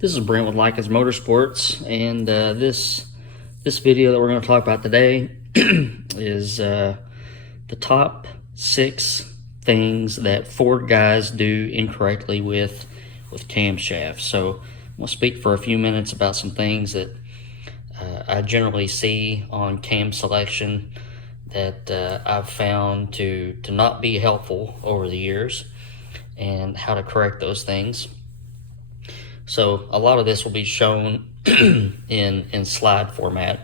This is Brent with Lykins Motorsports, and this video that we're going to talk about today is the top 6 things that Ford guys do incorrectly with camshafts. So I'm going to speak for a few minutes about some things that I generally see on cam selection that I've found to not be helpful over the years, and how to correct those things. So a lot of this will be shown in slide format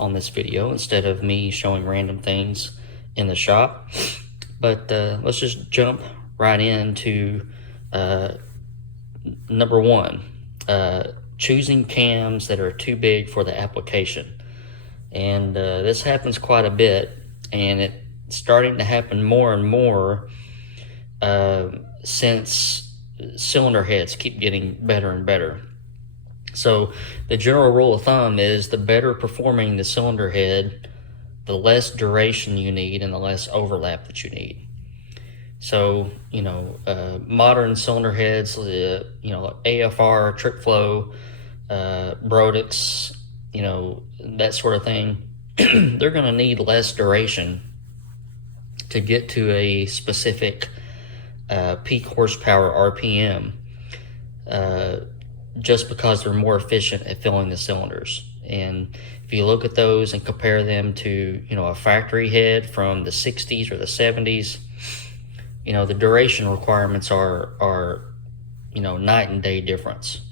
on this video instead of me showing random things in the shop. But let's just jump right into number 1, choosing cams that are too big for the application. And this happens quite a bit, and it's starting to happen more and more since cylinder heads keep getting better and better. So the general rule of thumb is the better performing the cylinder head, the less duration you need and the less overlap that you need. So, modern cylinder heads, AFR, trick flow, Brodix, that sort of thing, they're going to need less duration to get to a specific peak horsepower RPM, just because they're more efficient at filling the cylinders. And if you look at those and compare them to a factory head from the 60s or the 70s, the duration requirements are night and day difference.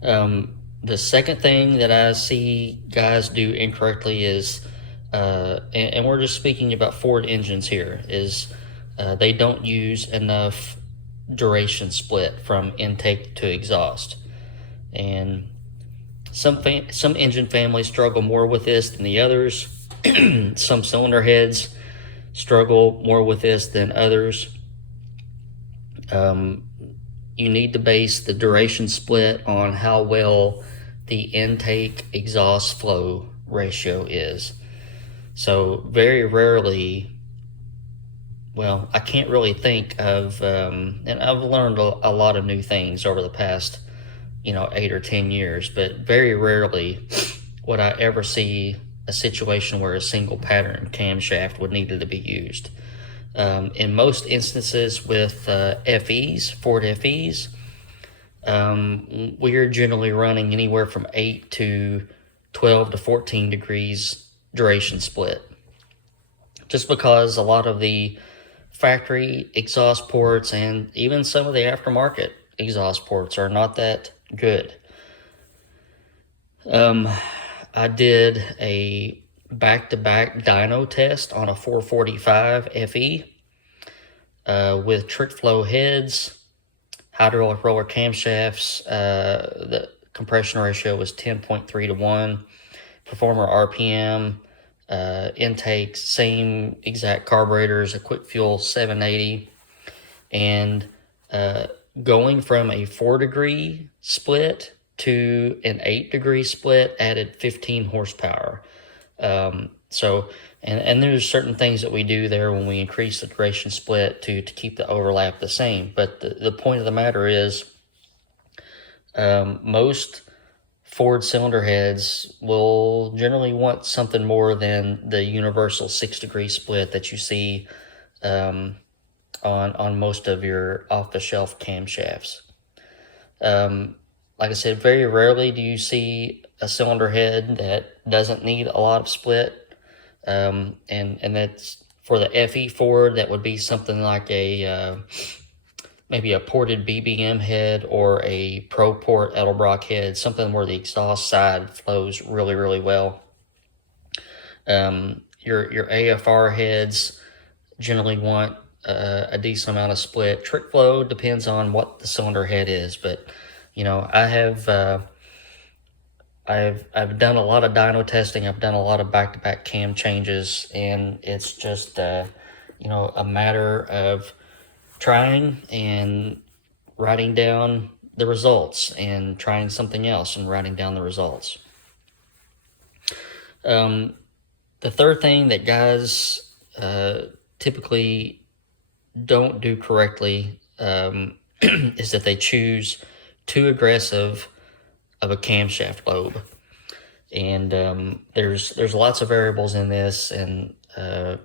The second thing that I see guys do incorrectly is, and we're just speaking about Ford engines here, is they don't use enough duration split from intake to exhaust. And some engine families struggle more with this than the others. Some cylinder heads struggle more with this than others. You need to base the duration split on how well the intake exhaust flow ratio is. So very rarely, well, I can't really think of, and I've learned a lot of new things over the past, 8 or 10 years, but very rarely would I ever see a situation where a single pattern camshaft would need to be used. In most instances with Ford FEs, we are generally running anywhere from 8 to 12 to 14 degrees duration split, just because a lot of the factory exhaust ports and even some of the aftermarket exhaust ports are not that good. I did a back-to-back dyno test on a 445 FE with trick flow heads, hydraulic roller camshafts. The compression ratio was 10.3 to 1. Performer RPM, intake, same exact carburetors, a quick fuel 780, and going from a 4-degree split to an 8-degree split added 15 horsepower. So there's certain things that we do there when we increase the duration split to keep the overlap the same. But the point of the matter is, most Ford cylinder heads will generally want something more than the universal 6-degree split that you see on most of your off-the-shelf camshafts. Like I said, very rarely do you see a cylinder head that doesn't need a lot of split, and that's for the FE Ford. That would be something like a maybe a ported BBM head or a Pro Port Edelbrock head, something where the exhaust side flows really, really well. Your AFR heads generally want a decent amount of split. Trick flow depends on what the cylinder head is, but I've done a lot of dyno testing. I've done a lot of back-to-back cam changes, and it's just a matter of trying and writing down the results and trying something else and writing down the results. The third thing that guys typically don't do correctly is that they choose too aggressive of a camshaft lobe. And there's lots of variables in this, and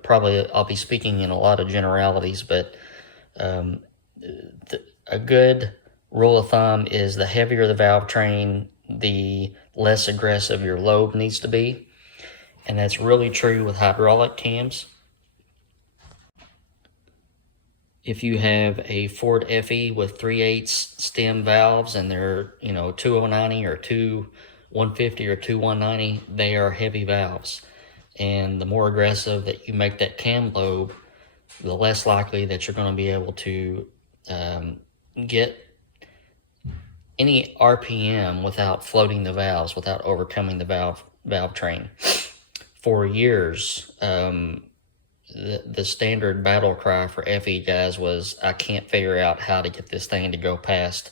probably I'll be speaking in a lot of generalities, but a good rule of thumb is the heavier the valve train, the less aggressive your lobe needs to be. And that's really true with hydraulic cams. If you have a Ford FE with 3/8 stem valves and they're, 2090 or 2150 or 2190, they are heavy valves. And the more aggressive that you make that cam lobe, the less likely that you're going to be able to get any RPM without floating the valves, without overcoming the valve train. For years, the standard battle cry for FE guys was, I can't figure out how to get this thing to go past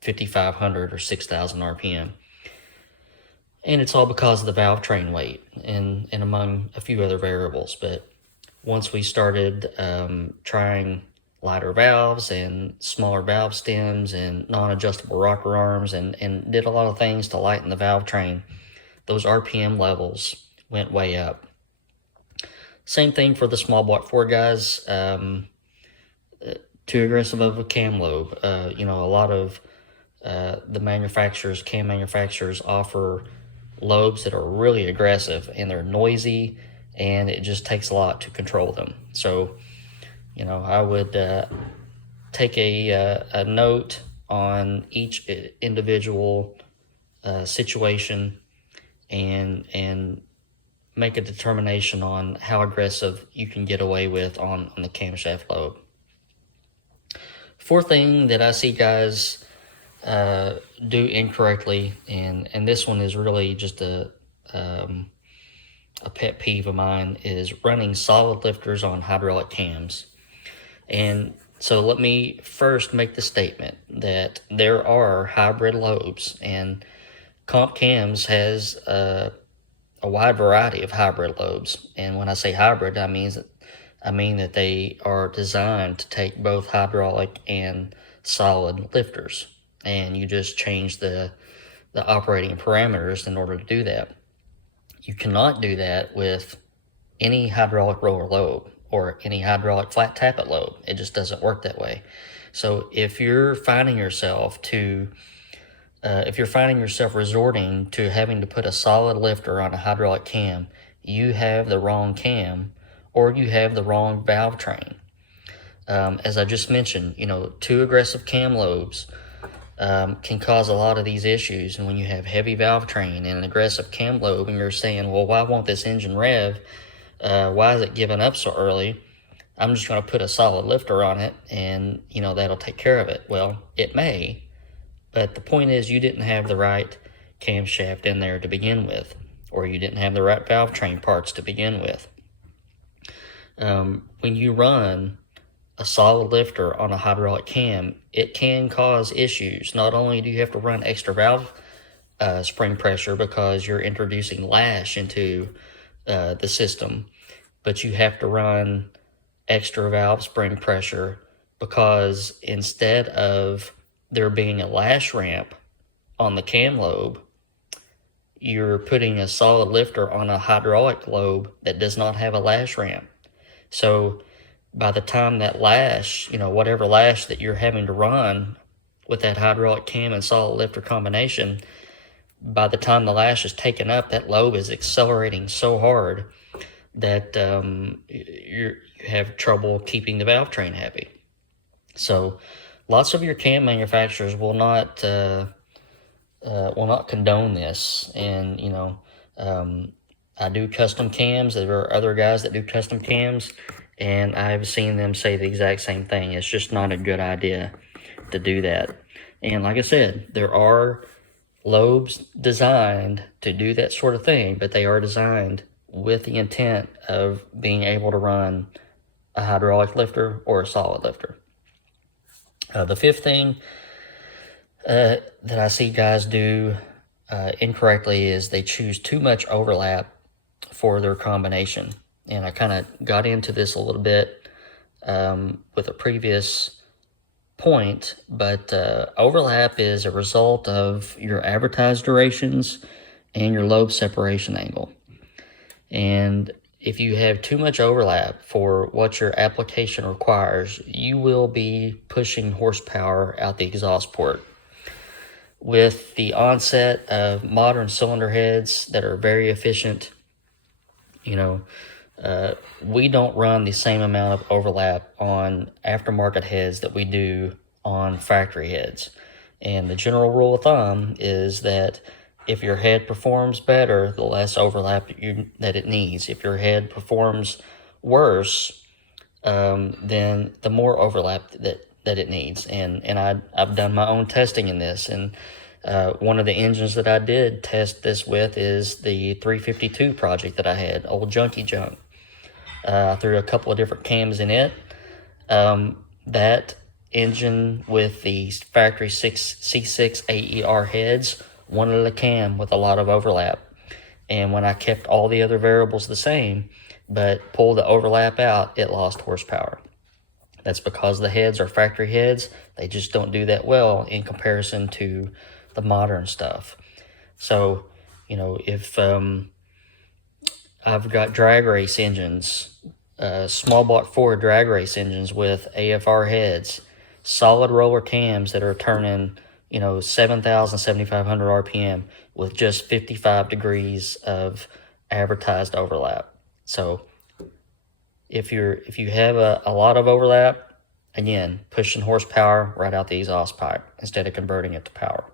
5,500 or 6,000 RPM. And it's all because of the valve train weight and among a few other variables. But once we started trying lighter valves and smaller valve stems and non-adjustable rocker arms and did a lot of things to lighten the valve train, those RPM levels went way up. Same thing for the small block Ford guys. Too aggressive of a cam lobe. A lot of the cam manufacturers offer lobes that are really aggressive, and they're noisy, and it just takes a lot to control them. So, I would take a note on each individual situation and make a determination on how aggressive you can get away with on the camshaft lobe. Fourth thing that I see guys do incorrectly, and this one is really just a pet peeve of mine, is running solid lifters on hydraulic cams. And so let me first make the statement that there are hybrid lobes, and Comp Cams has a wide variety of hybrid lobes. And when I say hybrid, I mean that they are designed to take both hydraulic and solid lifters, and you just change the operating parameters in order to do that. You cannot do that with any hydraulic roller lobe or any hydraulic flat tappet lobe. It just doesn't work that way. So if you're finding yourself resorting to having to put a solid lifter on a hydraulic cam, you have the wrong cam or you have the wrong valve train. As I just mentioned, too aggressive cam lobes can cause a lot of these issues. And when you have heavy valve train and an aggressive cam lobe, and you're saying, well, why won't this engine rev? Why is it giving up so early? I'm just going to put a solid lifter on it and, that'll take care of it. Well, it may, but the point is you didn't have the right camshaft in there to begin with, or you didn't have the right valve train parts to begin with. When you run a solid lifter on a hydraulic cam, it can cause issues. Not only do you have to run extra valve spring pressure because you're introducing lash into the system, but you have to run extra valve spring pressure because instead of there being a lash ramp on the cam lobe, you're putting a solid lifter on a hydraulic lobe that does not have a lash ramp. So by the time that lash, whatever lash that you're having to run with that hydraulic cam and solid lifter combination, by the time the lash is taken up, that lobe is accelerating so hard that you have trouble keeping the valve train happy. So lots of your cam manufacturers will not condone this. And I do custom cams. There are other guys that do custom cams, and I've seen them say the exact same thing. It's just not a good idea to do that. And like I said, there are lobes designed to do that sort of thing, but they are designed with the intent of being able to run a hydraulic lifter or a solid lifter. The fifth thing that I see guys do incorrectly is they choose too much overlap for their combination. And I kind of got into this a little bit with a previous point, but overlap is a result of your advertised durations and your lobe separation angle. And if you have too much overlap for what your application requires, you will be pushing horsepower out the exhaust port. With the onset of modern cylinder heads that are very efficient, we don't run the same amount of overlap on aftermarket heads that we do on factory heads. And the general rule of thumb is that if your head performs better, the less overlap that it needs. If your head performs worse, then the more overlap that it needs. And I've done my own testing in this. And one of the engines that I did test this with is the 352 project that I had, old junky junk. I threw a couple of different cams in it. That engine with the factory C6 AER heads wanted a cam with a lot of overlap. And when I kept all the other variables the same, but pulled the overlap out, it lost horsepower. That's because the heads are factory heads. They just don't do that well in comparison to the modern stuff. So, if I've got drag race engines, small block Ford drag race engines with AFR heads, solid roller cams that are turning, 7,000, 7,500 RPM with just 55 degrees of advertised overlap. So if you have a lot of overlap, again, pushing horsepower right out the exhaust pipe instead of converting it to power.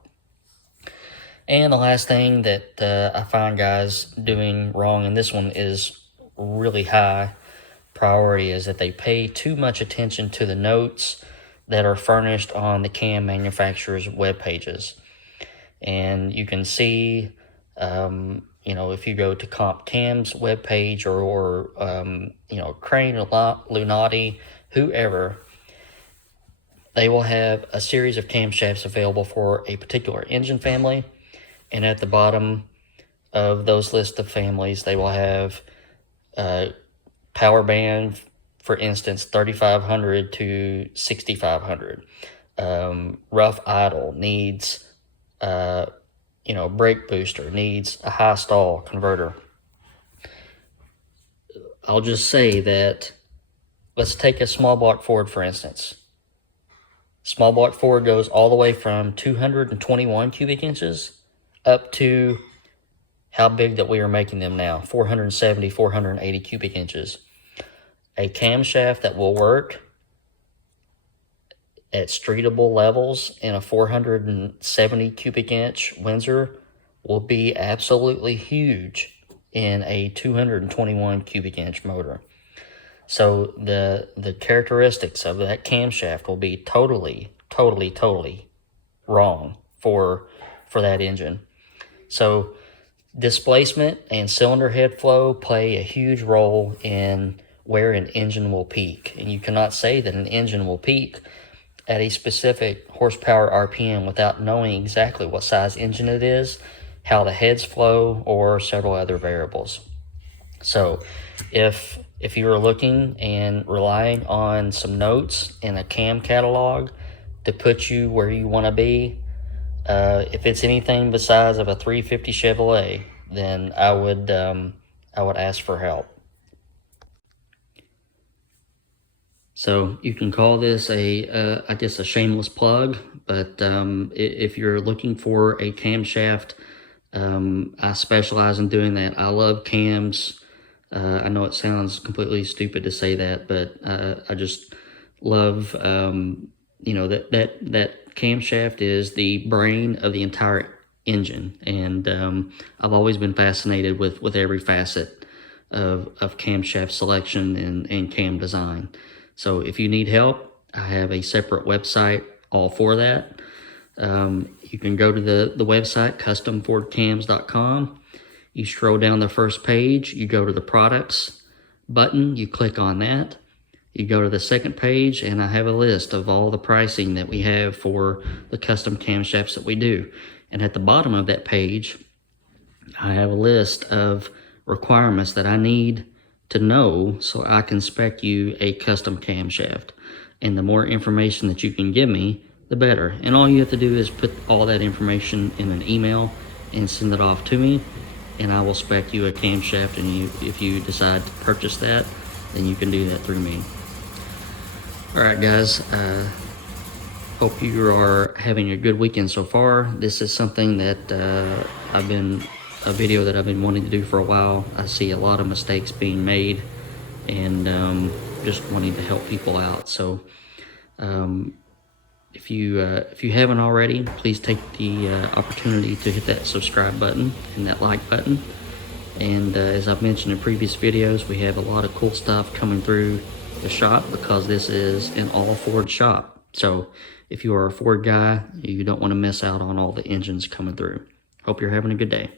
And the last thing that I find guys doing wrong, and this one is really high priority, is that they pay too much attention to the notes that are furnished on the cam manufacturer's web pages. And you can see, if you go to Comp Cam's webpage or Crane or Lunati, whoever, they will have a series of camshafts available for a particular engine family. And at the bottom of those list of families, they will have power band, for instance, 3,500 to 6,500. Rough idle needs, brake booster, needs a high stall converter. I'll just say that, let's take a small block Ford, for instance. Small block Ford goes all the way from 221 cubic inches up to how big that we are making them now, 470, 480 cubic inches. A camshaft that will work at streetable levels in a 470 cubic inch Windsor will be absolutely huge in a 221 cubic inch motor. So the characteristics of that camshaft will be totally wrong for that engine. So displacement and cylinder head flow play a huge role in where an engine will peak. And you cannot say that an engine will peak at a specific horsepower RPM without knowing exactly what size engine it is, how the heads flow, or several other variables. So if you are looking and relying on some notes in a cam catalog to put you where you want to be, if it's anything besides of a 350 Chevrolet, then I would ask for help. So you can call this I guess a shameless plug, but if you're looking for a camshaft, I specialize in doing that. I love cams. I know it sounds completely stupid to say that, but I just love, that camshaft is the brain of the entire engine. And I've always been fascinated with every facet of camshaft selection and cam design. So if you need help, I have a separate website all for that. You can go to the website, customfordcams.com. You scroll down the first page, you go to the products button, you click on that. You go to the second page, and I have a list of all the pricing that we have for the custom camshafts that we do. And at the bottom of that page, I have a list of requirements that I need to know so I can spec you a custom camshaft. And the more information that you can give me, the better. And all you have to do is put all that information in an email and send it off to me, and I will spec you a camshaft, and if you decide to purchase that, then you can do that through me. Alright guys, hope you are having a good weekend so far. This is something that a video that I've been wanting to do for a while. I see a lot of mistakes being made, and just wanting to help people out. So if you haven't already, please take the opportunity to hit that subscribe button and that like button. And as I've mentioned in previous videos, we have a lot of cool stuff coming through the shop because this is an all Ford shop. So if you are a Ford guy, you don't want to miss out on all the engines coming through. Hope you're having a good day.